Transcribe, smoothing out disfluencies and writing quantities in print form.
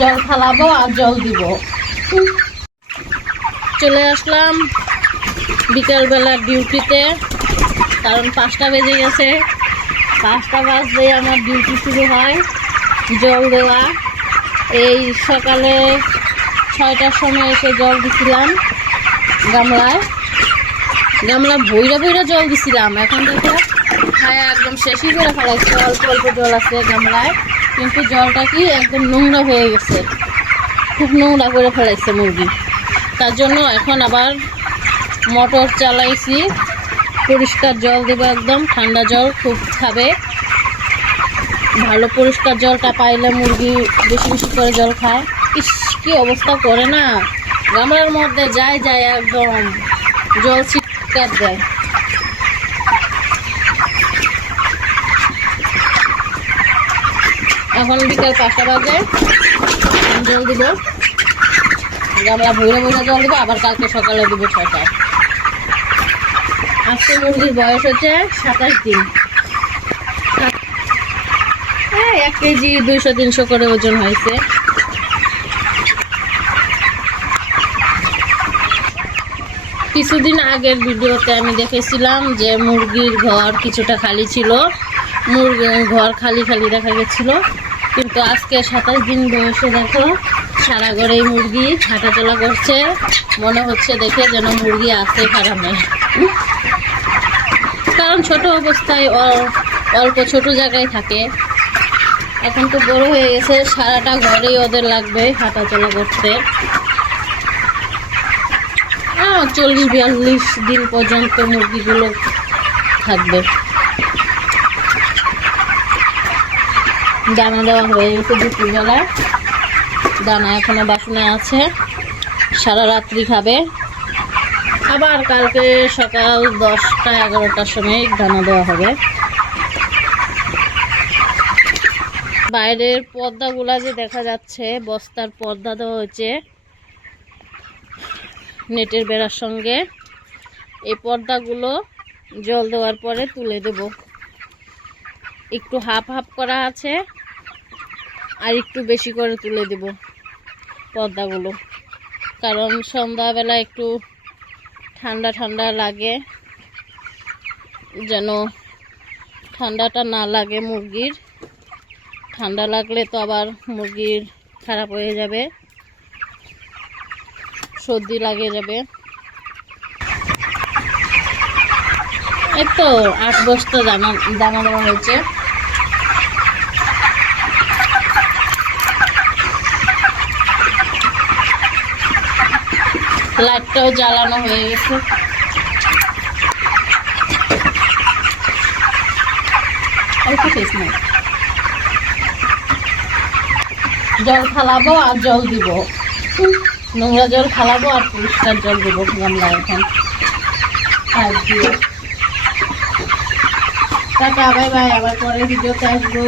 জল খালাবো আর জল দিব। চলে আসলাম বিকালবেলার ডিউটিতে, কারণ 5টা বেজে গেছে। 5টা বাজলেই আমার ডিউটি শুরু হয় জল দেওয়া। এই সকালে 6টার সময় এসে জল দিছিলাম গামলা ভৈরা ভৈরা জল দিছিলাম। এখন দেখো হ্যাঁ একদম শেষই করে ফেলাইছে, অল্প অল্প জল আছে গামলায়, কিন্তু জলটা কি একদম নোংরা হয়ে গেছে, খুব নোংরা করে ফেলাইছে মুরগি। তার জন্য এখন আবার মোটর চালাইছি, পরিষ্কার জল দেবো, একদম ঠান্ডা জল খুব খাবে। ভালো পরিষ্কার জলটা পাইলে মুরগি বেশি বেশি করে জল খায়। ইস কি অবস্থা করে না, গামলার মধ্যে যায় একদম জল ছিটকার দেয়। এখন বিকাল 5টা বাজে, জল দিব, গামলা ভরে ভরে জল দিব, আবার কালকে সকালে দিব 6টায়। আজকে মুরগির বয়স হচ্ছে 27 দিন। 1 কেজি 200-300 করে ওজন হয়েছে। কিছুদিন আগের ভিডিওতে আমি দেখেছিলাম যে মুরগির ঘর কিছুটা খালি ছিল, মুরগির ঘর খালি খালি দেখা গেছিল, কিন্তু আজকে 27 দিন বয়সে দেখো সারা ঘরেই মুরগি হাঁটাচলা করছে। মনে হচ্ছে দেখে যেন মুরগি আছে ফার্মে। কারণ ছোট অবস্থায় অল্প ছোট জায়গায় থাকে, এখন তো বড় হয়ে গেছে, সারাটা ঘরেই ওদের লাগবে হাঁটাচলা করতে। 40-42 দিন পর্যন্ত মুরগিগুলো থাকবে। দানা দেওয়া হয়ে গেছে দুপুরবেলায়, দানা এখনো বাসনে আছে, সারা রাত্রি খাবে। আবার কালকে সকাল 10টা-11টার সময় দানা দেওয়া হবে। বাইরের পর্দাগুলা যে দেখা যাচ্ছে, বস্তার পর্দা দেওয়া হয়েছে নেটের বেড়ার সঙ্গে। এই পর্দাগুলো জল দেওয়ার পরে তুলে দেব। একটু হাফ হাফ করা আছে, আর একটু বেশি করে তুলে দেব পর্দাগুলো, কারণ সন্ধ্যাবেলা একটু ঠান্ডা ঠান্ডা লাগে, যেন ঠান্ডাটা না লাগে মুরগির। ঠান্ডা লাগলে তো আবার মুরগির খারাপ হয়ে যাবে, সর্দি লাগে যাবে। এই তো 8 বস্তা দানা দেওয়া হয়েছে। লাইটটাও জ্বালানো হয়ে গেছে। জল খালাবো আর জল দিব, নোংরা জল খালাবো আর পরিষ্কার জল দেবো গামলা। এখন টাটা, বাই বাই, আবার পরের ভিডিওতে আসবো।